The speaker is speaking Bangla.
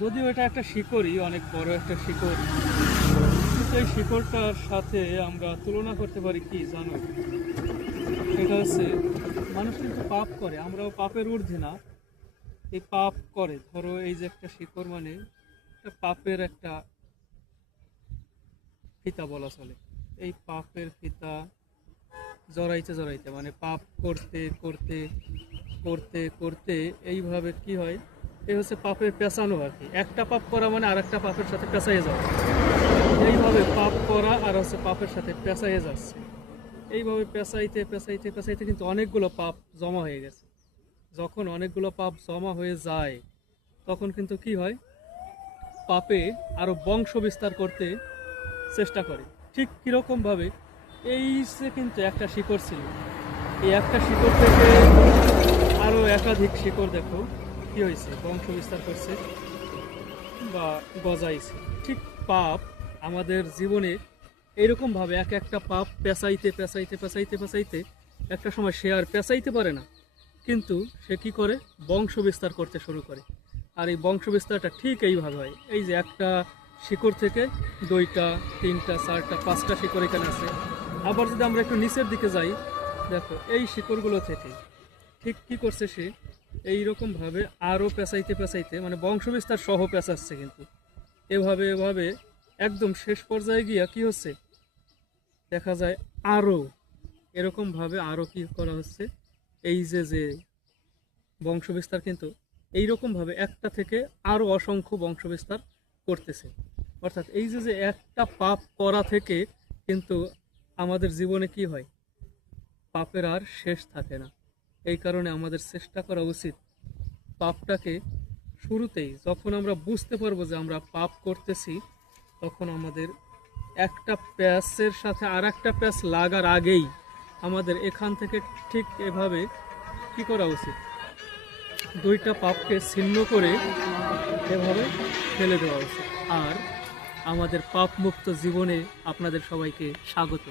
যদিও এটা একটা শিকড়ই, অনেক বড় একটা শিকড়, কিন্তু এই শিকড়টার সাথে আমরা তুলনা করতে পারি কি জানো? সেটা হচ্ছে মানুষ কিন্তু পাপ করে, আমরাও পাপের ঊর্ধ্বে না। এই পাপ করে, ধরো এই যে একটা শিকড় মানে একটা পাপের একটা ফিতা বলা চলে। এই পাপের ফিতা জড়াইতে জড়াইতে মানে পাপ করতে করতে করতে করতে এইভাবে কি হয়, এই হচ্ছে পাপের পেঁচানো আর কি। একটা পাপ করা মানে আর একটা পাপের সাথে পেঁচাইয়ে যাওয়া, এইভাবে পাপ করা আর হচ্ছে পাপের সাথে পেঁচাইয়ে যাচ্ছে। এইভাবে পেঁচাইতে পেঁচাইতে পেঁচাইতে কিন্তু অনেকগুলো পাপ জমা হয়ে গেছে। যখন অনেকগুলো পাপ জমা হয়ে যায় তখন কিন্তু কি হয়, পাপে আরো বংশ বিস্তার করতে চেষ্টা করে। ঠিক কিরকম ভাবে, এই যে কিন্তু একটা শিকড় ছিল, এই একটা শিকড় থেকে আরো একাধিক শিকড় দেখো কি হয়েছে, বংশ বিস্তার করছে বা গজাইছে। ঠিক পাপ আমাদের জীবনে এইরকম ভাবে এক একটা পাপ পেঁচাইতে পেঁচাইতে পেঁচাইতে পেঁচাইতে একটা সময় সে আর পেঁচাইতে পারে না, কিন্তু সে কি করে, বংশ বিস্তার করতে শুরু করে। আর এই বংশ বিস্তারটা ঠিক এইভাবে হয়। এই যে একটা শিকড় থেকে দুইটা, তিনটা, চারটা, পাঁচটা শিকড় এখানে আছে। আবার যদি আমরা একটু নিচের দিকে যাই, দেখো এই শিকড়গুলো থেকে ঠিক কি করছে সে, এইরকম ভাবে আরো পেঁচাইতে পেঁচাইতে মানে বংশ বিস্তার সহ পেঁচাচ্ছে কিন্তু। এভাবে এভাবে একদম শেষ পর্যায়ে গিয়া কি হচ্ছে দেখা যায়, আরো এরকম ভাবে আরো কি করা হচ্ছে, এই যে যে বংশ বিস্তার কিন্তু এইরকম ভাবে একটা থেকে আরো অসংখ্য বংশ বিস্তার করতেছে। অর্থাৎ এই যে যে একটা পাপ করা থেকে কিন্তু আমাদের জীবনে কি হয়, পাপের আর শেষ থাকে না। এই কারণে আমাদের চেষ্টা করা উচিত পাপটাকে শুরুতেই, যখন আমরা বুঝতে পারবো যে আমরা পাপ করতেছি, তখন আমাদের একটা প্যাচের সাথে আর একটা প্যাচ লাগার আগেই আমাদের এখান থেকে ঠিক এভাবে কি করা উচিত, দুইটা পাপকে ছিন্ন করে এভাবে ফেলে দেওয়া উচিত। আর আমাদের পাপ মুক্ত জীবনে আপনাদের সবাইকে স্বাগত।